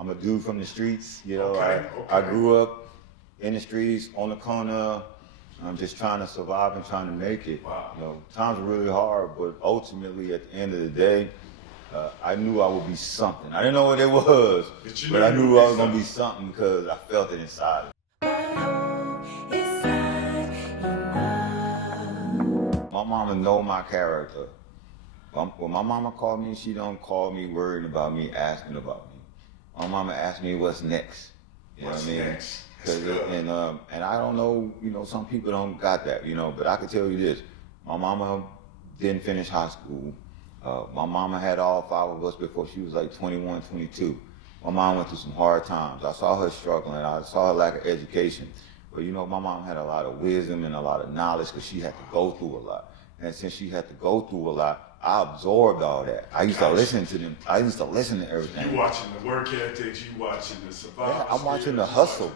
I'm a dude from the streets. You know, Okay. I grew up in the streets, on the corner. I'm just trying to survive and trying to make it. Wow. You know, times are really hard, but ultimately at the end of the day, I knew I would be something. I didn't know what it was, but I knew I was going to be something because I felt it inside. My mama know my character. When my mama called me, she don't call me worrying about me, asking about me. My mama asked me what's next. You know what I mean? Next? And I don't know, you know, some people don't got that, you know, but I can tell you this. My mama didn't finish high school. My mama had all 5 of us before she was like 21, 22. My mom went through some hard times. I saw her struggling. I saw her lack of education. But you know, my mom had a lot of wisdom and a lot of knowledge because she had to go through a lot. And since she had to go through a lot, I absorbed all that. I used to listen to them. I used to listen to everything. You watching the work ethics, you watching the survival. Yeah, I'm watching the hustle.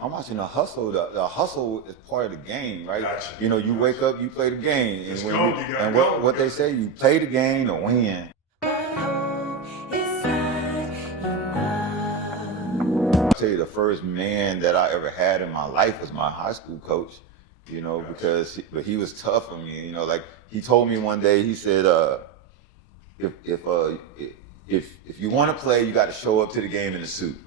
I'm watching the hustle. The hustle is part of the game, right? Gotcha. You know, you wake up, you play the game. Let's And, go, what they say, you play the game to win. I'll tell you, the first man that I ever had in my life was my high school coach. You know, because he was tough on me. You know, like he told me one day, he said, if you want to play, you got to show up to the game in a suit.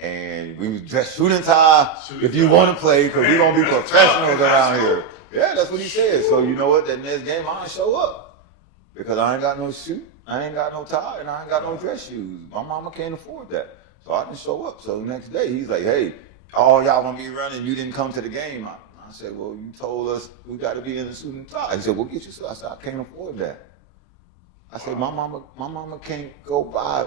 And we was dressed suit and tie if you want to play, because we're going to be professionals around here. Yeah, that's what he said. So you know what? That next game, I ain't show up because I ain't got no suit, I ain't got no tie, and I ain't got no dress shoes. My mama can't afford that. So I didn't show up. So the next day, he's like, hey, all y'all gonna be running, you didn't come to the game. I said, well, you told us we got to be in a suit and tie. He said, well, get your suit. I said, I can't afford that. I said, my mama can't go buy,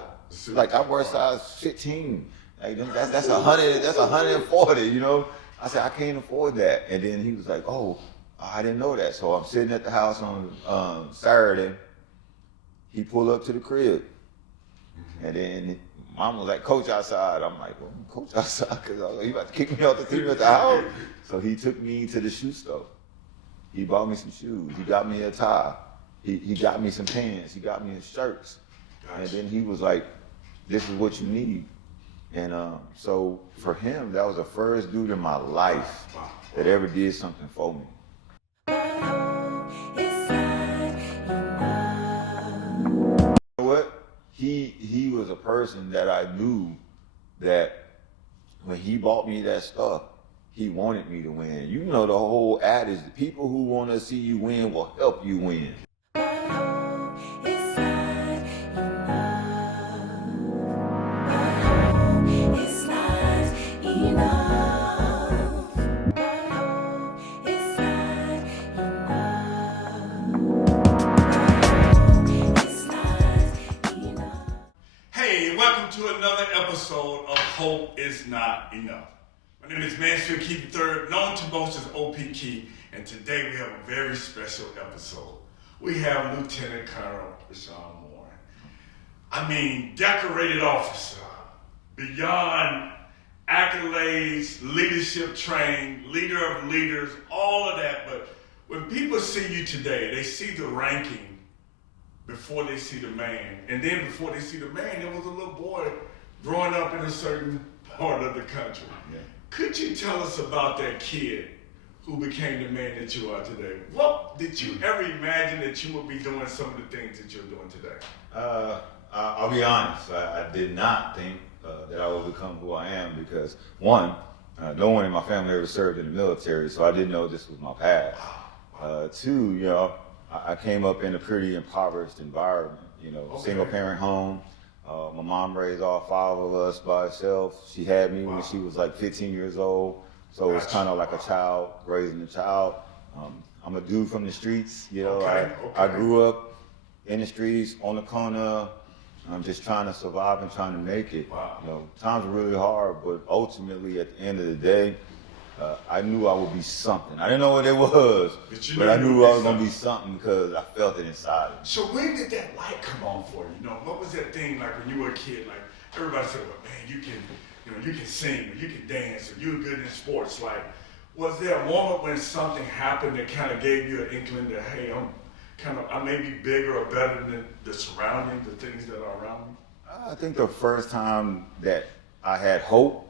like I wear size 15. Like that's 100, that's 140, you know? I said, I can't afford that. And then he was like, oh, I didn't know that. So I'm sitting at the house on Saturday. He pulled up to the crib. And then Mom was like, coach outside. I'm like, well, coach outside, because he about to kick me off the team at the house. So he took me to the shoe store. He bought me some shoes. He got me a tie. He got me some pants. He got me shirts. And then he was like, this is what you need. And so for him, that was the first dude in my life that ever did something for me. You know what? He was a person that I knew that when he bought me that stuff, he wanted me to win. You know the whole adage, the people who want to see you win will help you win. To another episode of Hope Is Not Enough. My name is Mansfield Keith III, known to most as OP Key, and today we have a very special episode. We have Lieutenant Colonel Rashuan Warren. I mean, decorated officer, beyond accolades, leadership trained, leader of leaders, all of that. But when people see you today, they see the ranking before they see the man. And then before they see the man, there was a little boy growing up in a certain part of the country. Yeah. Could you tell us about that kid who became the man that you are today? What did you ever imagine that you would be doing some of the things that you're doing today? I'll be honest, I did not think that I would become who I am because one, no one in my family ever served in the military, so I didn't know this was my path. Two, you know, I came up in a pretty impoverished environment, you know, single parent home. My mom raised all 5 of us by herself. She had me when she was like 15 years old. So it's kind of like a child raising a child. I'm a dude from the streets, you know. I grew up in the streets, on the corner. I'm just trying to survive and trying to make it. You know, times are really hard, but ultimately at the end of the day, I knew I would be something. I didn't know what it was, but I knew I was going to be something because I felt it inside of me. So when did that light come on for you? You know, what was that thing like when you were a kid? Like everybody said, well, man, you can sing, or you can dance, or you're good in sports. Like, was there a moment when something happened that kind of gave you an inkling that, hey, I may be bigger or better than the surroundings, the things that are around me? I think the first time that I had hope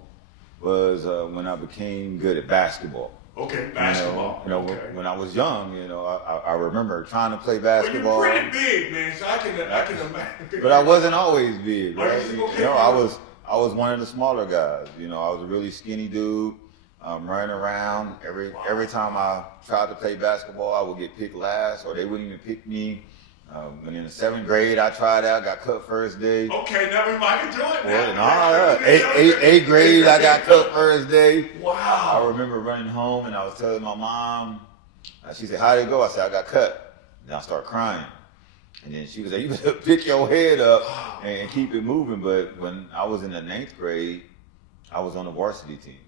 was when I became good at basketball. Okay, basketball. Okay. When I was young, I remember trying to play Well, basketball. you're pretty big, man, so I can imagine. But I wasn't always big, right? Okay. I was one of the smaller guys. I was a really skinny dude, running around. Every time I tried to play basketball, I would get picked last, or they wouldn't even pick me. When in the 7th grade, I tried out, got cut first day. Okay, now we Michael Jordan. Eighth grade, I got cut first day. Wow. I remember running home and I was telling my mom, she said, "How'd it go?" I said, "I got cut." Then I started crying. And then she was like, "You better pick your head up and keep it moving." But when I was in the 9th grade, I was on the varsity team.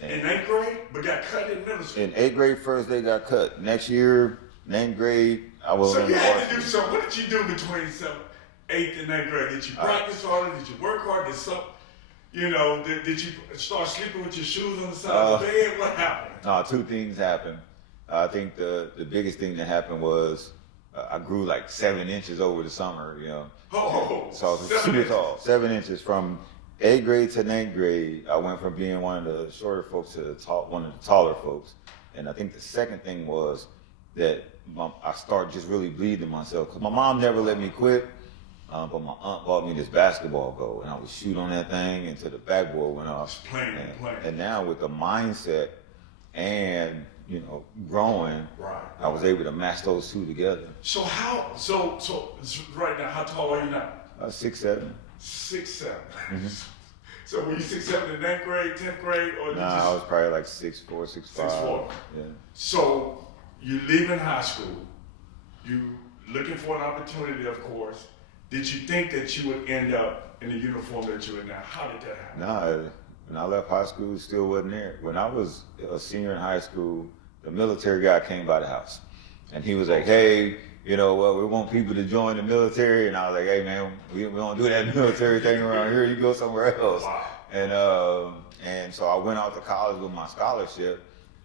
In 9th grade? But got cut in middle school? In 8th grade, first day got cut. Next year, 9th grade, I was on the varsity. So you had to do something. What did you do between 8th and 9th grade? Did you practice harder? Did you work hard? Did you start sleeping with your shoes on the side of the bed? What happened? No, 2 things happened. I think the biggest thing that happened was I grew like 7 inches over the summer, So I was super tall, 7 inches. From 8th grade to 9th grade, I went from being one of the shorter folks to one of the taller folks. And I think the second thing was that I started just really believing in myself. Because my mom never let me quit, but my aunt bought me this basketball goal, and I would shoot on that thing until the backboard went off. Playing. And now with the mindset and growing, right, I was able to match those 2 together. So right now, how tall are you now? 6'7". 6'7". Mm-hmm. So were you 6'7" in 9th grade, 10th grade, or I was probably like 6'4", 6'5". 6'4". Yeah. So you leaving high school, you looking for an opportunity, of course. Did you think that you would end up in the uniform that you're in now? How did that happen? No, when I left high school, it still wasn't there. When I was a senior in high school, the military guy came by the house, and he was like, "Hey, we want people to join the military." And I was like, "Hey, man, we don't do that military thing around here. You go somewhere else." Wow. And so I went out to college with my scholarship.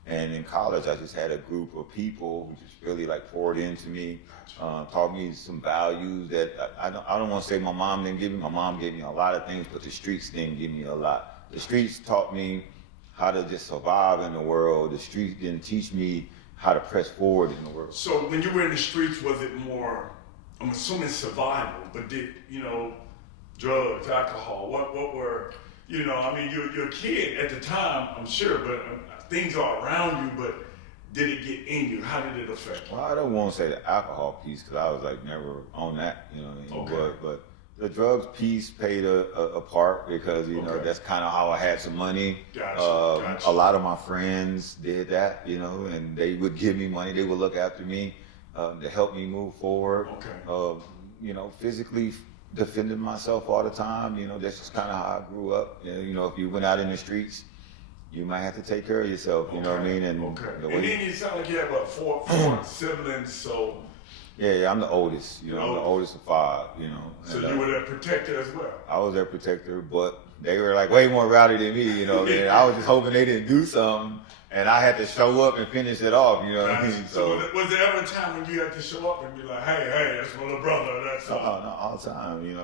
And in college, I just had a group of people who just really poured into me, taught me some values that I don't want to say my mom didn't give me. My mom gave me a lot of things, but the streets didn't give me a lot. The streets taught me how to just survive in the world. The streets didn't teach me how to press forward in the world. So when you were in the streets, was it more, I'm assuming survival, but did, drugs, alcohol, what were, you're a kid at the time, I'm sure, but things are around you, but did it get in you? How did it affect you? Well, I don't want to say the alcohol piece because I was never on that, Okay. But the drugs piece played a part because, that's kind of how I had some money. Gotcha. A lot of my friends did that, and they would give me money. They would look after me to help me move forward. Okay. Physically defending myself all the time. That's just kind of how I grew up. If you went out in the streets, you might have to take care of yourself, you know what I mean? And then you sound like you have four siblings, so. Yeah, I'm the oldest, I'm the oldest of 5, So you were their protector as well? I was their protector, but they were way more rowdy than me, and I was just hoping they didn't do something, and I had to show up and finish it off, you know what I mean? So was there ever a time when you had to show up and be like, hey, that's my little brother, that's all? No, all the time,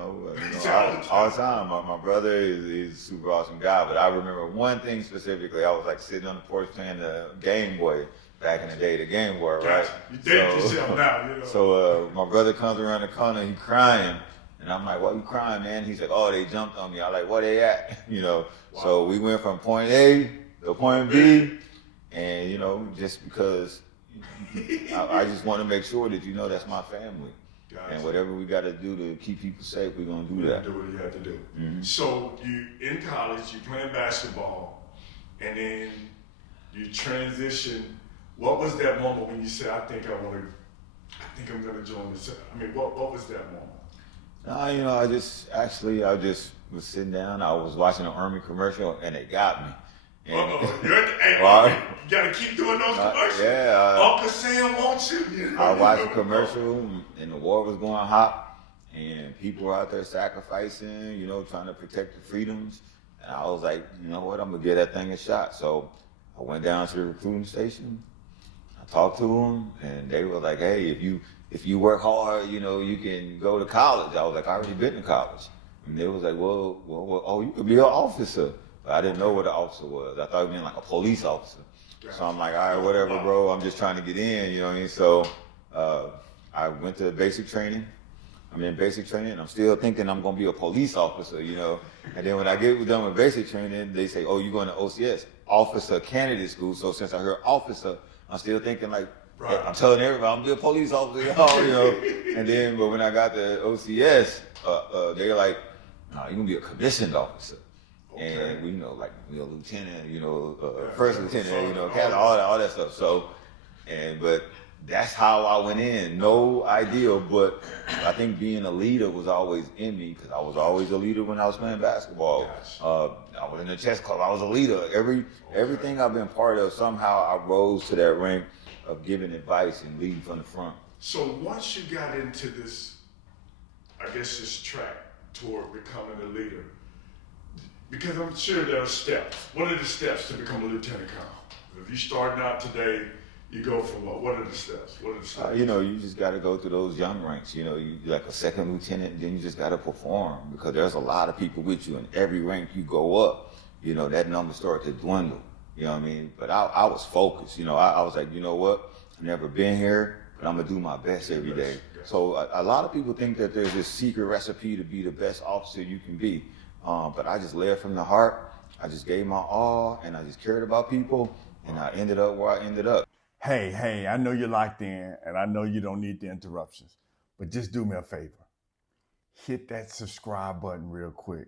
all the time. My brother is a super awesome guy, but I remember one thing specifically. I was sitting on the porch playing the Game Boy back in the day, the Game Boy, right? You date yourself now, So my brother comes around the corner, he's crying, and I'm like, "Why you crying, man?" He's like, "Oh, they jumped on me." I'm like, "Where they at?" Wow. So we went from point A to point B, and just because I just want to make sure that that's my family. Gotcha. And whatever we got to do to keep people safe, we're going to do that. Do what you have to do. Mm-hmm. So you in college, you playing basketball, and then you transition. What was that moment when you said, I think I'm going to join this? I mean, what was that moment? I just was sitting down. I was watching an Army commercial, and it got me. You got to keep doing those commercials. Uncle Sam wants you. I watched a commercial, and the war was going hot, and people were out there sacrificing, trying to protect the freedoms. And I was like, you know what, I'm going to give that thing a shot. So I went down to the recruiting station. I talked to them, and they were like, hey, if you work hard, you can go to college. I was like, I already been to college. And they was like, well, oh, you could be an officer. But I didn't know what an officer was. I thought it meant like a police officer. So I'm like, all right, whatever, bro. I'm just trying to get in, you know what I mean? So I went to basic training. I'm in basic training, and I'm still thinking I'm going to be a police officer, you know. And then when I get done with basic training, they say, oh, you're going to OCS, Officer Candidate School. So since I heard officer, I'm still thinking like, right. I'm telling everybody I'm going to be a police officer, you know. And then, but when I got to OCS, they're like, no, you're going to be a commissioned officer. Okay. And we know, like, you know, lieutenant, you know, first lieutenant, you know, captain, all that stuff. So, but that's how I went in. No idea, but I think being a leader was always in me because I was always a leader when I was playing basketball. I was in the chess club. I was a leader. Everything I've been part of, somehow I rose to that rank of giving advice and leading from the front. So once you got into this, I guess this track toward becoming a leader, because I'm sure there are steps. What are the steps to become a lieutenant colonel? If you starting out today, you go from what? What are the steps? What are the steps? You know, you just got to go through those young ranks. You know, you like a second lieutenant, then you just got to perform because there's a lot of people with you, and every rank you go up, you know, that number starts to dwindle. You know what I mean? But I was focused. You know, I was like, you know what? I've never been here, but I'm gonna do my best every day. So a lot of people think that there's this secret recipe to be the best officer you can be, but I just led from the heart. I just gave my all, and I just cared about people, and I ended up where I ended up. Hey, I know you're locked in, and I know you don't need the interruptions, but just do me a favor. Hit that subscribe button real quick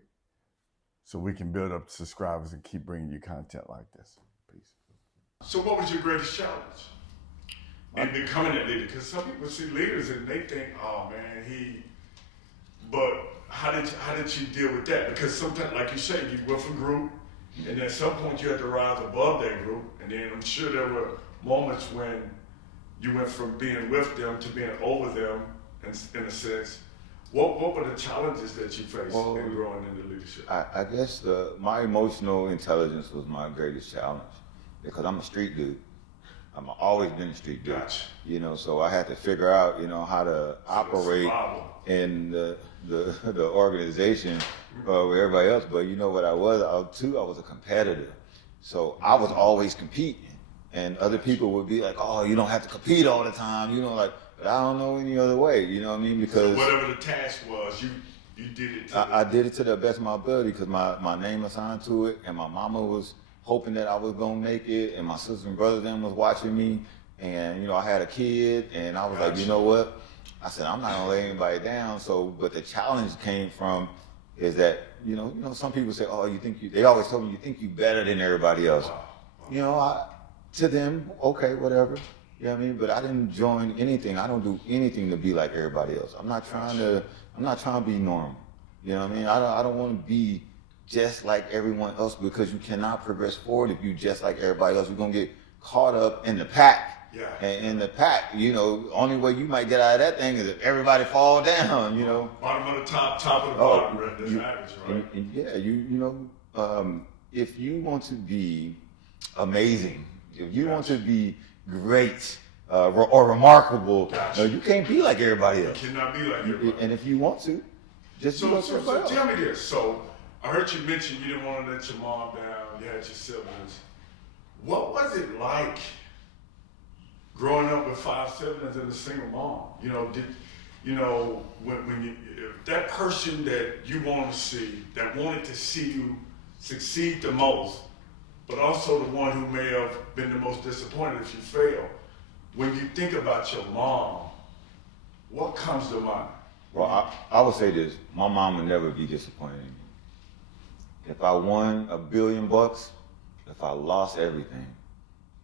so we can build up subscribers and keep bringing you content like this. Peace. So what was your greatest challenge in becoming that leader? Because some people see leaders and they think, oh man, but how did you deal with that? Because sometimes, like you say, you went from group, and then at some point you had to rise above that group, and then I'm sure there were moments when you went from being with them to being over them, in a sense. What were the challenges that you faced in growing into leadership? I guess my emotional intelligence was my greatest challenge because I'm a street dude. I've always been a street dude. Gotcha. You know, so I had to figure out, you know, how to operate in the organization with everybody else. But you know what I was a competitor. So I was always competing. And other people would be like, oh, you don't have to compete all the time. You know, like, but I don't know any other way. You know what I mean? Because so whatever the task was, you did it. I did it to the best of my ability because my name assigned to it, and my mama was hoping that I was gonna make it, and my sister and brother them was watching me, and you know I had a kid, and I was like, you know what? I said I'm not gonna lay anybody down. So, but the challenge came from is that you know some people say, oh, they always told me you think you better than everybody else. Wow. You know, to them, okay, whatever. You know what I mean? But I didn't join anything. I don't do anything to be like everybody else. I'm not trying to be normal. You know what I mean? I don't want to be just like everyone else because you cannot progress forward if you just like everybody else. You're gonna get caught up in the pack. Yeah. And in the pack, you know, only way you might get out of that thing is if everybody fall down, you know. Bottom of the top of the bottom, right? That's average, right? And yeah, you know, if you want to be amazing, if you want to be great or remarkable, you can't be like everybody else. You cannot be like everybody. And if you want to, just be like everybody else. Tell me this. So I heard you mention you didn't want to let your mom down. You had your siblings. What was it like growing up with 5 siblings and a single mom? When you that person that you want to see, that wanted to see you succeed the most, but also the one who may have been the most disappointed if you fail. When you think about your mom, what comes to mind? Well, I would say this. My mom would never be disappointed in me. If I won $1 billion, if I lost everything,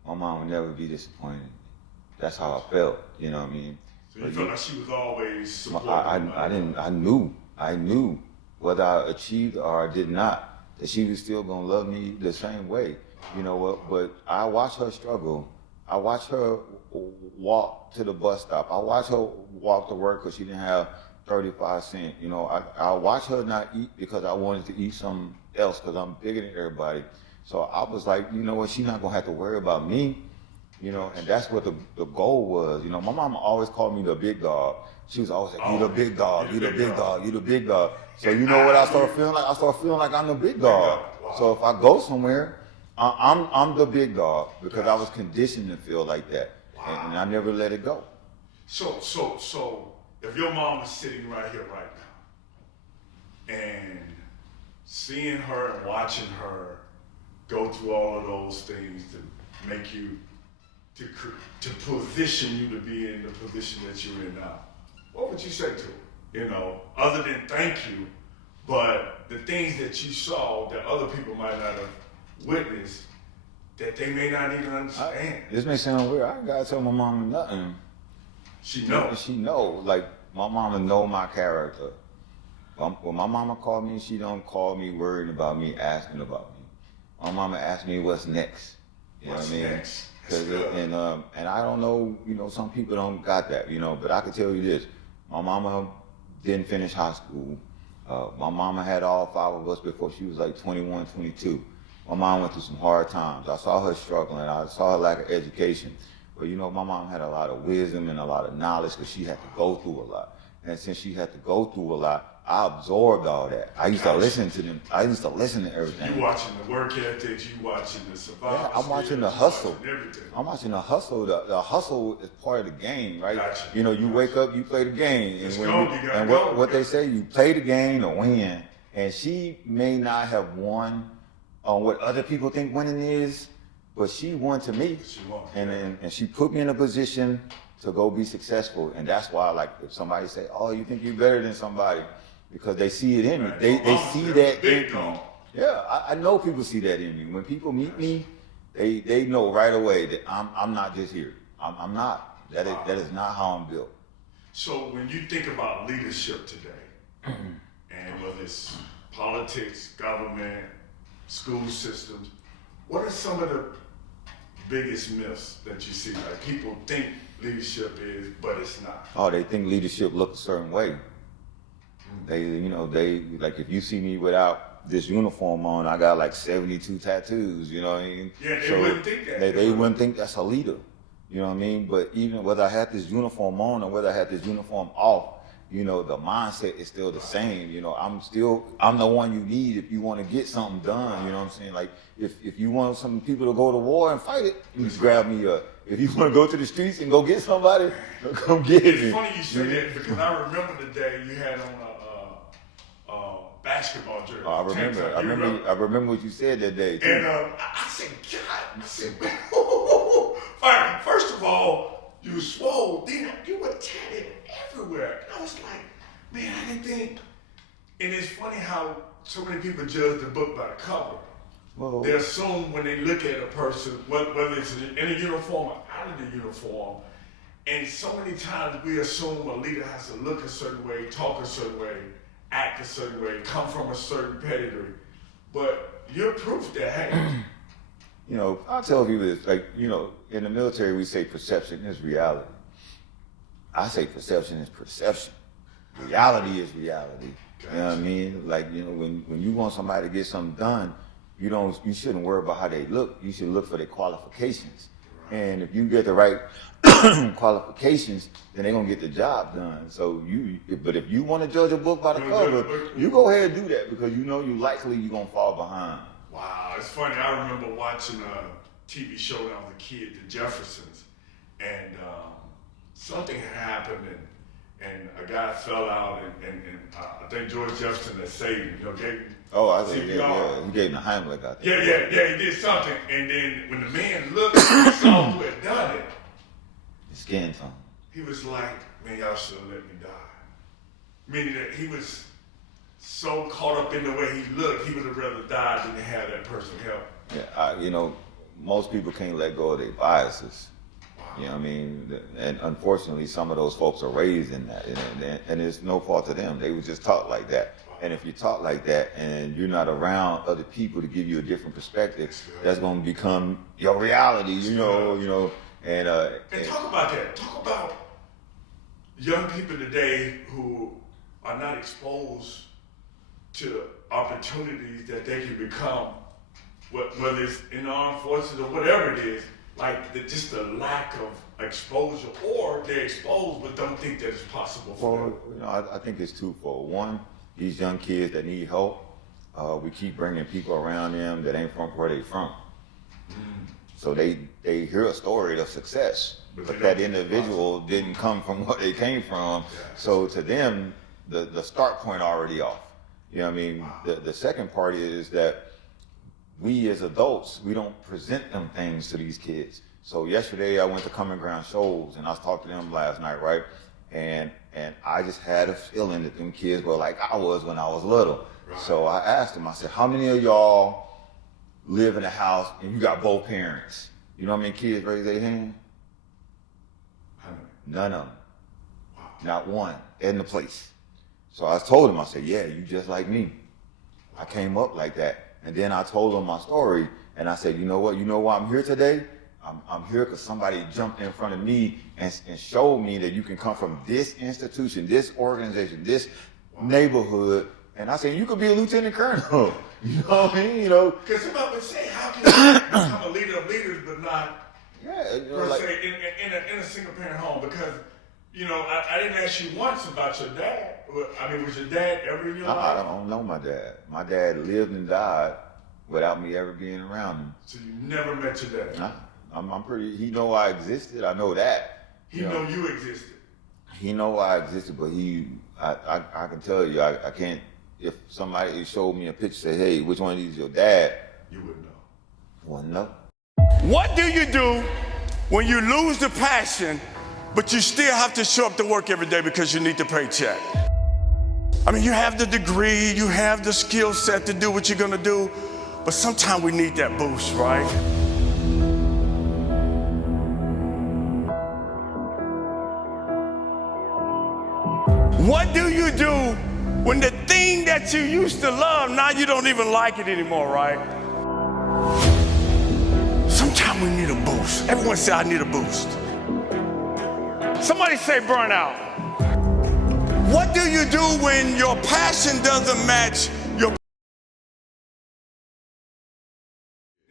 my mom would never be disappointed in me. That's how I felt, you know what I mean? So you felt like she was always supportive? I knew whether I achieved or I did not, that she was still gonna love me the same way, you know what? But I watched her struggle. I watched her walk to the bus stop. I watched her walk to work because she didn't have 35 cents. You know, I watched her not eat because I wanted to eat something else because I'm bigger than everybody. So I was like, you know what? She's not gonna have to worry about me. You know, and that's what the goal was. You know, my mama always called me the big dog. She was always like, you the big dog, you the big dog, you the big dog. So you know what I started feeling like? I started feeling like I'm the big dog. So if I go somewhere, I'm the big dog because I was conditioned to feel like that. And I never let it go. So if your mom is sitting right here right now and seeing her and watching her go through all of those things to make you, to position you to be in the position that you're in now, what would you say to her? You know, other than thank you, but the things that you saw that other people might not have witnessed, that they may not even understand. This may sound weird. I ain't gotta tell my mama nothing. She knows. She know. Like my mama know my character. When my mama called me, she don't call me worrying about me, asking about me. My mama asked me what's next. You know what I mean? Next? And I don't know. You know, some people don't got that. You know, but I can tell you this: my mama didn't finish high school. My mama had all 5 of us before she was like 21, 22. My mom went through some hard times. I saw her struggling. I saw her lack of education. But you know, my mom had a lot of wisdom and a lot of knowledge because she had to go through a lot. And since she had to go through a lot, I absorbed all that. I used to listen to them. I used to listen to everything. You watching the work ethics, you watching the survival. Yeah, I'm watching the hustle. Everything. I'm watching the hustle. The hustle is part of the game, right? Gotcha. You know, you wake up, you play the game. Let's And, go. and what they say, you play the game to win. And she may not have won on what other people think winning is, but she won to me. She won. And she put me in a position to go be successful. And that's why, like, if somebody say, oh, you think you're better than somebody, because they see it in me. Right. They see that in me. Dog. Yeah, I know people see that in me. When people meet me, they know right away that I'm not just here. I'm not. That is not how I'm built. So when you think about leadership today, and whether it's politics, government, school systems, what are some of the biggest myths that you see? Like people think leadership is, but it's not. Oh, they think leadership looks a certain way. They like if you see me without this uniform on, I got like 72 tattoos. You know what I mean? Yeah, they wouldn't think that. They wouldn't think that's a leader. You know what I mean? But even whether I had this uniform on or whether I had this uniform off, you know, the mindset is still the same. You know, I'm the one you need if you want to get something done. You know what I'm saying? Like if you want some people to go to war and fight it, you just grab me up. If you want to go to the streets and go get somebody, come get me. It's funny you say that because I remember the day you had on a basketball jersey. Oh, I remember what you said that day too. And I said, God, I said, first of all, you were swole, then you were tatted everywhere. And I was like, man, I didn't think. And it's funny how so many people judge the book by the cover. Whoa. They assume when they look at a person, whether it's in a uniform or out of the uniform, and so many times we assume a leader has to look a certain way, talk a certain way, act a certain way, come from a certain pedigree. But you're proof that, hey. You know, I'll tell people this, like, you know, in the military we say perception is reality. I say perception is perception. Reality is reality. Gotcha. You know what I mean? Like, you know, when you want somebody to get something done, you shouldn't worry about how they look. You should look for their qualifications. Right. And if you get the right qualifications, then they're gonna get the job done. So but if you want to judge a book by the cover, you go ahead and do that because you know you're gonna fall behind. Wow, it's funny. I remember watching a TV show when I was a kid, The Jeffersons, and something had happened, and a guy fell out, and I think George Jefferson had saved him. You know, gave him CPR. He gave him the Heimlich, I think. Yeah, he did something, and then when the man looked, he saw who had done it. The skin tone. He was like, man, y'all should have let me die. Meaning that he was so caught up in the way he looked, he would have rather died than to have that person help. Yeah, you know, most people can't let go of their biases. Wow. You know what I mean? And unfortunately, some of those folks are raised in that, and it's no fault to them. They were just taught like that. Wow. And if you talk like that and you're not around other people to give you a different perspective, that's going to become your reality. You know. And talk about that. Talk about young people today who are not exposed to opportunities that they can become, whether it's in the armed forces or whatever it is, like just the lack of exposure, or they're exposed but don't think that it's possible for them? Well, you know, I think it's twofold. One, these young kids that need help, we keep bringing people around them that ain't from where they from. So they hear a story of success, but that individual didn't come from what they came from. So to them, the start point already off. You know what I mean? Wow. The second part is that we as adults, we don't present them things to these kids. So yesterday I went to Common Ground shows and I was talking to them last night, right? And I just had a feeling that them kids were like I was when I was little. Right. So I asked them, I said, how many of y'all live in a house and you got both parents? You know how many kids raise their hand? None of them. Wow. Not one in the place. So I told him, I said, yeah, you just like me. I came up like that. And then I told him my story, and I said, you know what? You know why I'm here today? I'm here because somebody jumped in front of me and showed me that you can come from this institution, this organization, this neighborhood. And I said, you could be a lieutenant colonel. You know what I mean? You know, because somebody would say, how can you become a leader of leaders, but not per se in a single parent home? Because you know, I didn't ask you once about your dad. I mean, was your dad ever in your life? I don't know my dad. My dad lived and died without me ever being around him. So you never met your dad? Nah, I'm pretty. He know I existed. I know that. He know you existed. He know I existed, but I can tell you, I can't. If somebody showed me a picture, say, hey, which one of these is your dad? You wouldn't know. Wouldn't know. What do you do when you lose the passion, but you still have to show up to work every day because you need the paycheck? I mean, you have the degree, you have the skill set to do what you're gonna do, but sometimes we need that boost, right? What do you do when the thing that you used to love, now you don't even like it anymore, right? Sometimes we need a boost. Everyone say, I need a boost. Somebody say burnout. What do you do when your passion doesn't match your...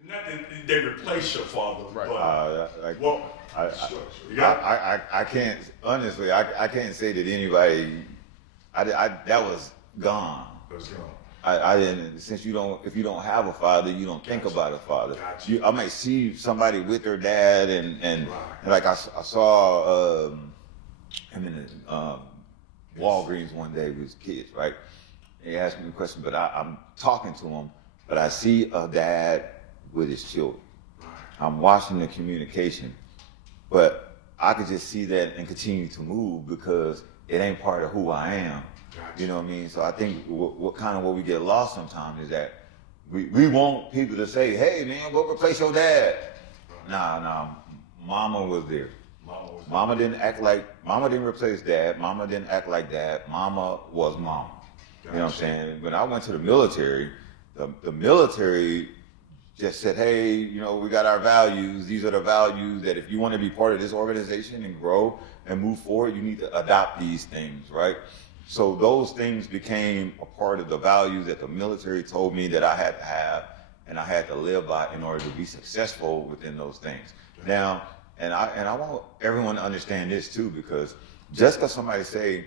Not that they replace your father, Right. I can't, honestly, I can't say that anybody, that was gone. That's gone. I didn't, since if you don't have a father, you don't think about a father. I might see somebody with their dad and like I saw him in the Walgreens one day with his kids, right? And he asked me a question, but I'm talking to him, but I see a dad with his children. I'm watching the communication, but I could just see that and continue to move because it ain't part of who I am. You know what I mean? So I think what we get lost sometimes is that we want people to say, hey man, go replace your dad. Nah, mama was there. Mama didn't replace dad. Mama didn't act like dad. Mama was mama. You know what I'm saying? When I went to the military, the military just said, hey, you know, we got our values. These are the values that if you want to be part of this organization and grow and move forward, you need to adopt these things, right? So those things became a part of the values that the military told me that I had to have and I had to live by in order to be successful within those things. Now, and I want everyone to understand this too, because just because somebody say,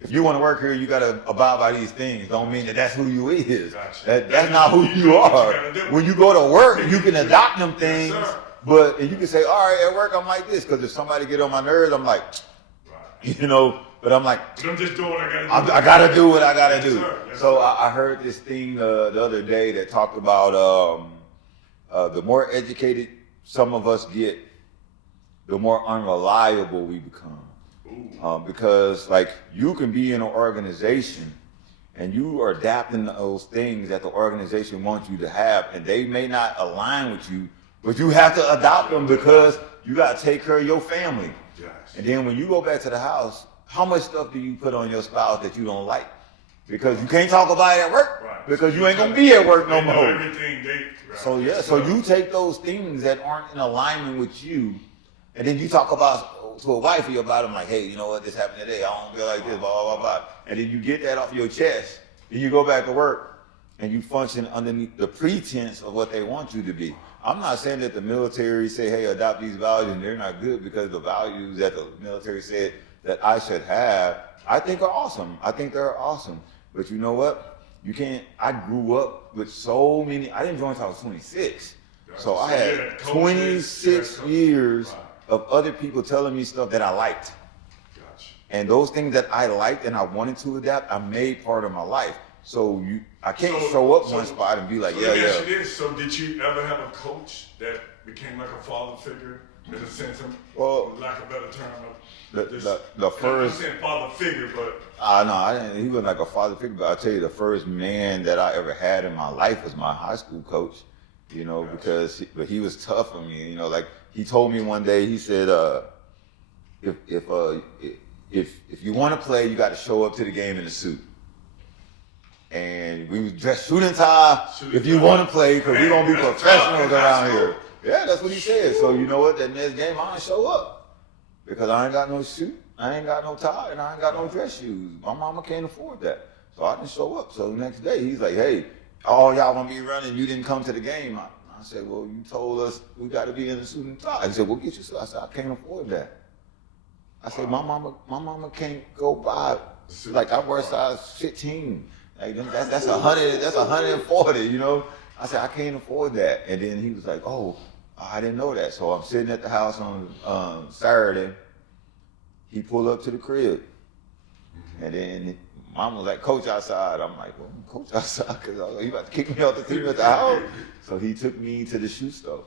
if you want to work here, you got to abide by these things, don't mean that that's who you is. That's not who you are. When you go to work, you can adopt them things, but and you can say, all right, at work I'm like this, because if somebody get on my nerves, I'm like, you know, but I'm like, I'm just doing what I got to do. I got to do what I got to do. So I heard this thing the other day that talked about the more educated some of us get, the more unreliable we become. Because like you can be in an organization and you are adapting those things that the organization wants you to have, and they may not align with you, but you have to adopt them because you got to take care of your family. And then when you go back to the house, how much stuff do you put on your spouse that you don't like? Because you can't talk about it at work, because you ain't gonna be at work no more. So you take those things that aren't in alignment with you, and then you talk about to a wifey about them, like, hey, you know what, this happened today, I don't feel like this, blah, blah, blah, blah. And then you get that off your chest, then you go back to work, and you function underneath the pretense of what they want you to be. I'm not saying that the military say, hey, adopt these values, and they're not good, because the values that the military said that I should have, I think are awesome. I think they're awesome. But you know what? You can't, I grew up with so many, I didn't join until I was 26. So I had 26 years of other people telling me stuff that I liked. And those things that I liked and I wanted to adapt, I made part of my life. So I can't show up one spot and be like, so yeah. So did you ever have a coach that became like a father figure, in a sense, well, for lack of a better term? The first, I'm saying father figure, but no, I didn't. He wasn't like a father figure, but I'll tell you, the first man that I ever had in my life was my high school coach. You know, because he was tough on me. You know, like he told me one day, he said, if you want to play, you got to show up to the game in a suit. And we was dressed suit and tie if you want to play, because we don't be professionals around here. Yeah, that's what he said. So you know what? That next game, I ain't show up because I ain't got no suit, I ain't got no tie, and I ain't got no dress shoes. My mama can't afford that, so I didn't show up. So the next day, he's like, "Hey, all y'all gonna be running. You didn't come to the game." I said, "Well, you told us we got to be in a suit and tie." He said, "Well, get your suit." I said, "I can't afford that." I said, "My mama can't go buy, like I wear size 15. Like that's 100, that's 140, you know." I said, "I can't afford that." And then he was like, "Oh, I didn't know that." So I'm sitting at the house on Saturday. He pulled up to the crib, and then Mom was like, "Coach outside." I'm like, "Well, coach outside," because he about to kick me off the team at the house. So he took me to the shoe store.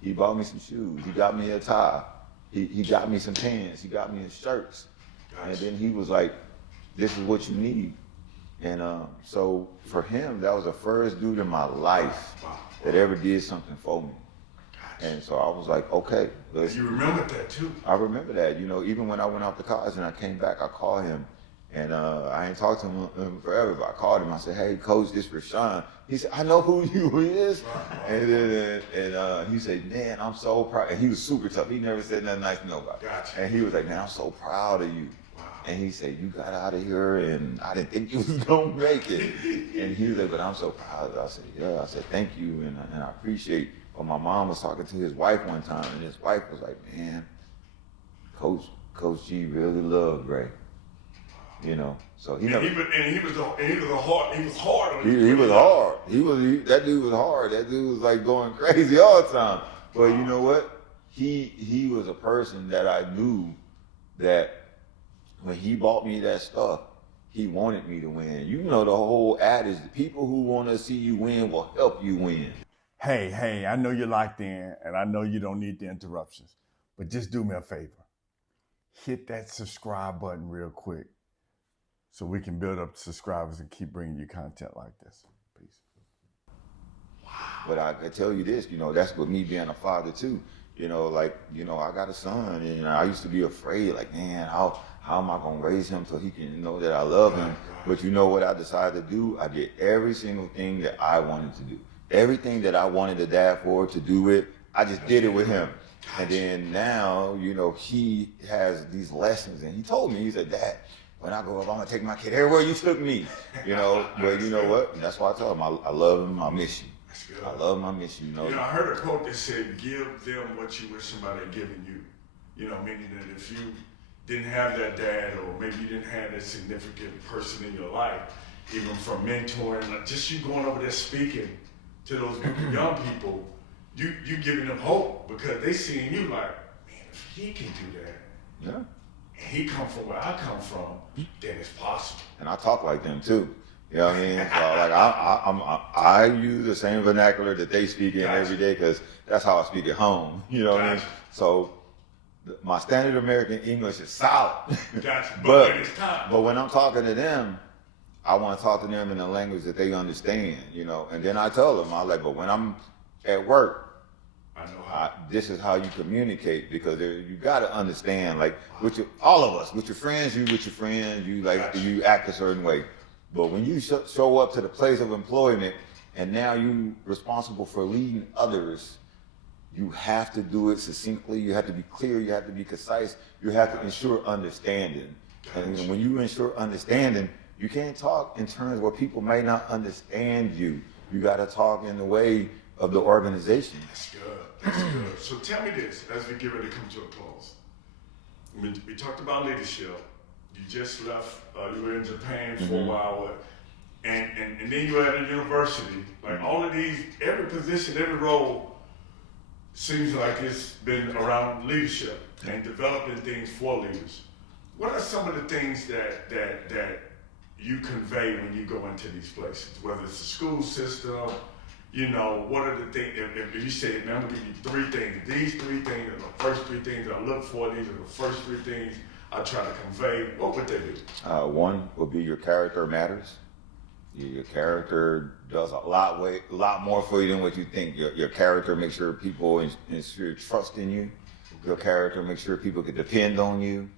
He bought me some shoes. He got me a tie. He got me some pants. He got me some shirts. And then he was like, "This is what you need." And so for him, that was the first dude in my life that ever did something for me. And so I was like, okay. You remember that too? I remember that. You know, even when I went off to college and I came back, I called him. And I ain't talked to him forever, but I called him. I said, "Hey, coach, this is Rashuan." He said, "I know who you is." And he said, "Man, I'm so proud." And he was super tough. He never said nothing nice to nobody. Gotcha. And he was like, "Man, I'm so proud of you." And he said, "You got out of here, and I didn't think you was gonna make it." And he was like, "But I'm so proud of you." I said, "Yeah." I said, "Thank you, and I appreciate." But my mom was talking to his wife one time, and his wife was like, "Man, Coach G really loved Ray." You know, so he was hard. He was hard. That dude was hard. That dude was like going crazy all the time. But you know what? He was a person that I knew that when he bought me that stuff, he wanted me to win. You know the whole adage: the people who want to see you win will help you win. Hey, I know you're locked in, and I know you don't need the interruptions, but just do me a favor. Hit that subscribe button real quick so we can build up subscribers and keep bringing you content like this. Peace. Wow. But I can tell you this, you know, that's with me being a father too. You know, like, you know, I got a son, and I used to be afraid, like, man, how am I going to raise him so he can know that I love him? But you know what I decided to do? I did every single thing that I wanted to do. Everything that I wanted a dad for to do it, I just did it with him. And then now, you know, he has these lessons, and he told me, he said, "Dad, when I grow up, I'm going to take my kid everywhere you took me." You know, but you know what? That's why I told him, I love him, I miss you. I love him, I miss you. You know, I heard a quote that said, "Give them what you wish somebody had given you." You know, meaning that if you didn't have that dad, or maybe you didn't have that significant person in your life, even from mentoring, like just you going over there speaking to those group of young people, you giving them hope, because they seeing you like, man, if he can do that, yeah, and he come from where I come from, then it's possible. And I talk like them too. You know what I mean? So like I use the same vernacular that they speak in every day, because that's how I speak at home. You know what I mean? So my standard American English is solid. But when I'm talking to them, I want to talk to them in a language that they understand, you know. And then I tell them, but when I'm at work, I know this is how you communicate, because you got to understand, like, all of us, with your friends, you act a certain way. But when you show up to the place of employment, and now you responsible for leading others, you have to do it succinctly. You have to be clear. You have to be concise. You have to ensure understanding. And when you ensure understanding, You can't talk in terms where people may not understand you. You got to talk in the way of the organization. That's good. That's good. So tell me this as we get ready to come to a close. We talked about leadership. You just left. You were in Japan for a while, and then you were at a university. Like all of these, every position, every role seems like it's been around leadership and developing things for leaders. What are some of the things that you convey when you go into these places? Whether it's the school system, what are the things? If you say, man, I'm gonna give you 3 things. These 3 things are the first 3 things I look for. These are the first 3 things I try to convey. What would they be? One would be your character matters. Your character does a lot more for you than what you think. Your character makes sure people ensure trust in you. Your character makes sure people can depend on you.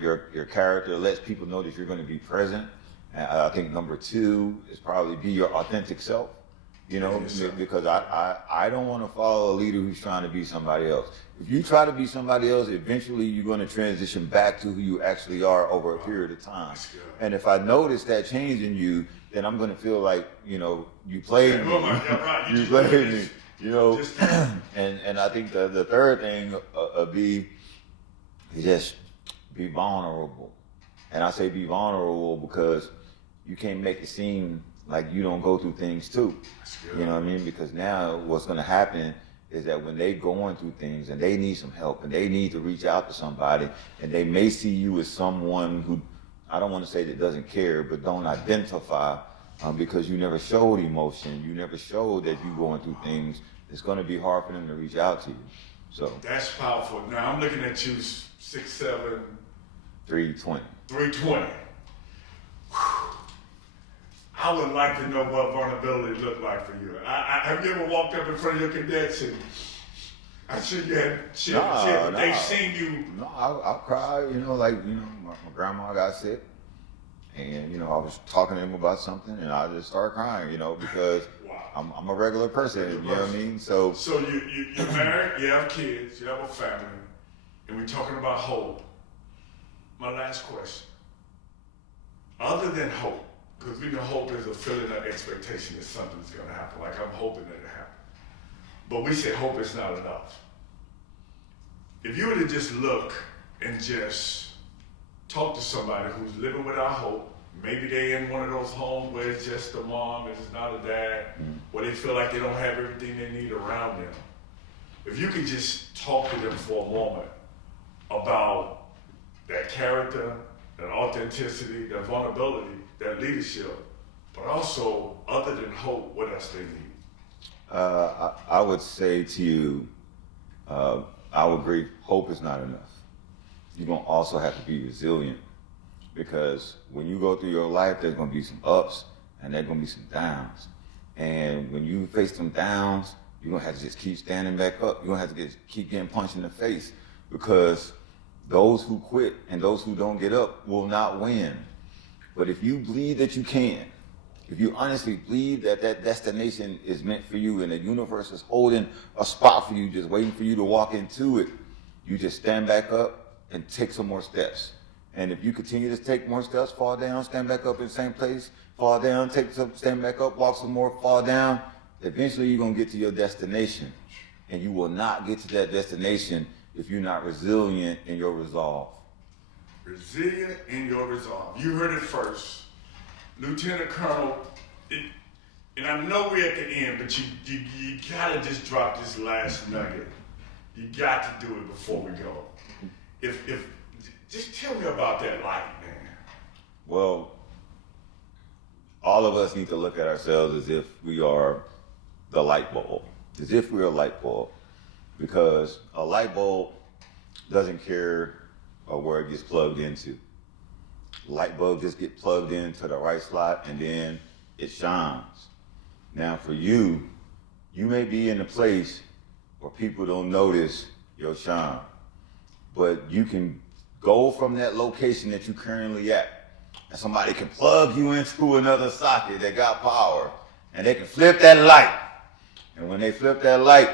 Your character lets people know that you're going to be present. And I think number 2 is probably be your authentic self. Because I don't want to follow a leader who's trying to be somebody else. If you try to be somebody else, eventually you're going to transition back to who you actually are over a period of time. And if I notice that change in you, then I'm going to feel like, you played me. You played me. And I think the third thing be just be vulnerable. And I say be vulnerable because you can't make it seem like you don't go through things too. You know what I mean? Because now what's going to happen is that when they going through things and they need some help and they need to reach out to somebody and they may see you as someone who, I don't want to say that doesn't care, but don't identify because you never showed emotion, you never showed that you going through things, it's going to be hard for them to reach out to you. So that's powerful. Now I'm looking at you 6'7", 320. 320. I would like to know what vulnerability looked like for you. Have you ever walked up in front of your cadets and I'm sure you had, they've seen you. No, I cried, my grandma got sick and, I was talking to him about something and I just started crying, because wow. I'm a regular person, you know what I mean? So you're married, you have kids, you have a family, and we're talking about hope. My last question, other than hope, because we know hope is a feeling of expectation that something's going to happen. Like I'm hoping that it happens. But we say hope is not enough. If you were to just look and just talk to somebody who's living without hope, maybe they're in one of those homes where it's just a mom and it's not a dad, where they feel like they don't have everything they need around them. If you could just talk to them for a moment about that character, that authenticity, that vulnerability, that leadership, but also, other than hope, what else they need? I would say to you, I would agree, hope is not enough. You're going to also have to be resilient because when you go through your life, there's going to be some ups and there's going to be some downs. And when you face them downs, you're going to have to just keep standing back up. You're going to have to keep getting punched in the face because those who quit and those who don't get up will not win. But if you believe that you can, if you honestly believe that that destination is meant for you and the universe is holding a spot for you, just waiting for you to walk into it, you just stand back up and take some more steps. And if you continue to take more steps, fall down, stand back up in the same place, fall down, stand back up, walk some more, fall down, eventually you're going to get to your destination. And you will not get to that destination if you're not resilient in your resolve. Resilient in your resolve. You heard it first. Lieutenant Colonel, and I know we're at the end, but you gotta just drop this last nugget. You got to do it before we go. If just tell me about that light, man. Well, all of us need to look at ourselves as if we are the light bulb, as if we're a light bulb, because a light bulb doesn't care where it gets plugged into. Light bulb just get plugged into the right slot and then it shines. Now for you, you may be in a place where people don't notice your shine, but you can go from that location that you're currently at and somebody can plug you into another socket that got power and they can flip that light. And when they flip that light,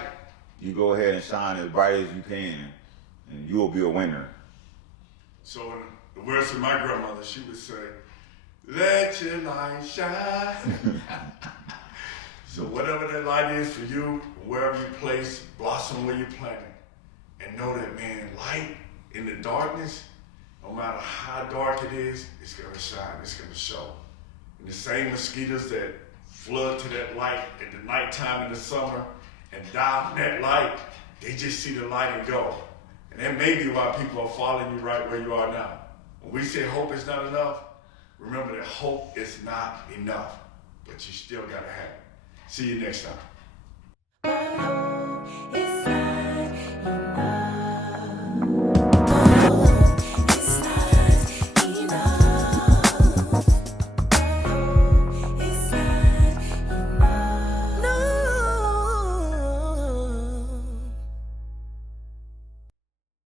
you go ahead and shine as bright as you can and you will be a winner. So in the words of my grandmother, she would say, Let your light shine. So whatever that light is for you, wherever you place, blossom where you plant it. And know that, man, light in the darkness, no matter how dark it is, it's gonna shine, it's gonna show. And the same mosquitoes that flood to that light at the nighttime in the summer and die from that light, they just see the light and go. And that may be why people are following you right where you are now. When we say hope is not enough, remember that hope is not enough, but you still gotta have it. See you next time.